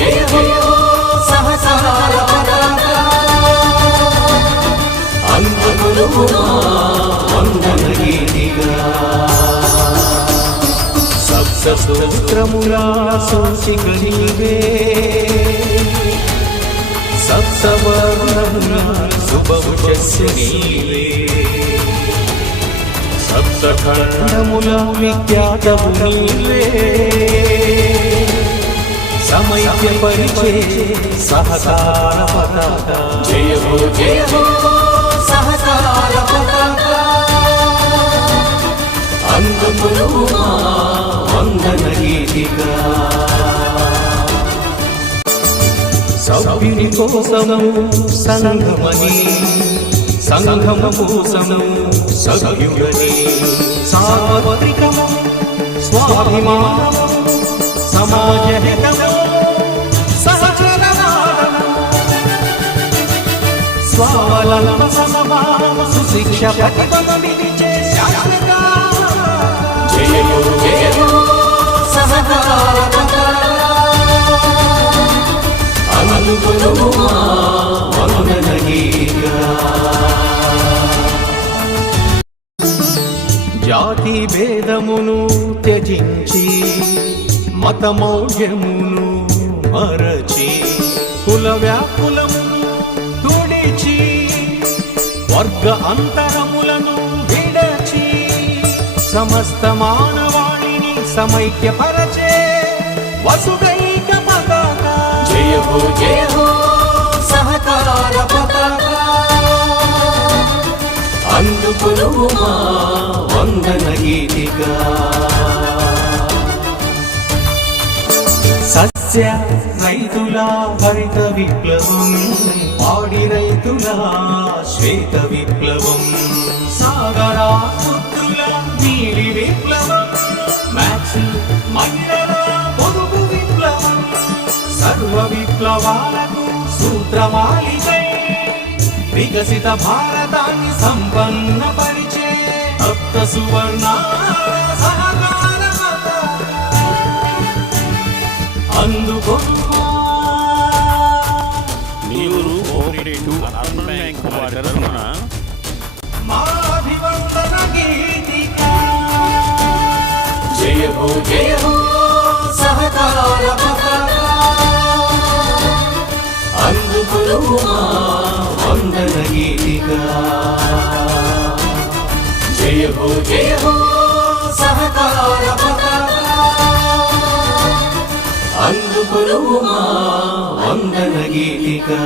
జయ హో సహకార పతాక అందుకొనుమా వందన గీతిగా సప్తస్తోత్రములా సూచిక నీవే సప్తవర్ణముల శుభభుజస్సు నీవే సప్తఖండముల విఖ్యాతము నీవే సమైక్యపరిచే సహకార పతాక జయ హో సహకార పతాక అందుకొనుమా వందన గీతిగా సభ్యుని కోసము సంఘమని సంఘము కోసము సభ్యుడని సార్వత్రికము స్వాభిమానము సమాజహితము సహచరమానము స్వావలంబన సమమానము సుశిక్ష ప్రతిభమిచ్చే శాశ్వత జయ హో సహకార అందుకొనుమా వందన గీతిగా జాతి భేదమును త్యజించి మతమౌఢ్యమును మరచి కుల వ్యాకులమును తుడిచి వర్గ అంతరములను విడచి సమస్త మానవాళిని సమైక్యపరచే వసుదైక పతాక జయ హో సహకార పతాక అందుకొనుమా వందన గీతిగా సస్య రైతుల హరిత విప్లవం పాడి రైతుల శ్వేత విప్లవం సాగర పుత్రుల నీలి విప్లవం మ్యాక్స్ మహిళల పొదుపు విప్లవం సర్వ విప్లవాలకు సూత్రమాలికై వికసిత భారతాన్ని సంపన్న పరిచే సప్త సువర్ణ సహకార అందుకొనుమా మీరు కోఆపరేటివ్ అర్బన్ బ్యాంక్ వారి తరఫున మా అభివందన గీతికా జయ హో సహకార పతాక అందుకొనుమా వందన గీతిగా జయ హో సహకార పతాక అందుకొనుమా వందన గీతిగా